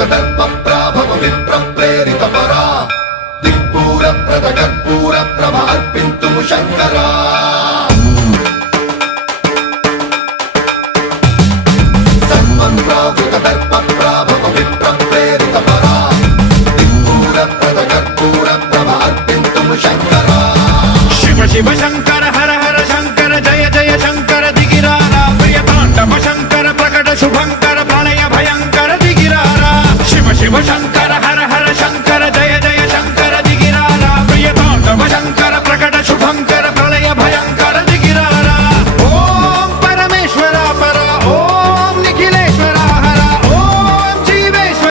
दर्पप्राभव विप्रप्रेरितपरा दिक्पूरप्रदकर्पूरप्रभ अर्पिन्तुं शङ्करा सर्वप्रावृतदर्पप्राभव विप्रप्रेरितपरा दिक्पूरप्रदकर्पूरप्रभ अर्पिन्तुं शङ्करा शिव शिव शङ्कर हर हर शङ्कर जय जय शङ्कर दिगिरारा प्रियताण्डव शङ्कर प्रकट शुभङ्कर प्रणय भयङ्कर दिगिरारा शिव शिव शङ्कर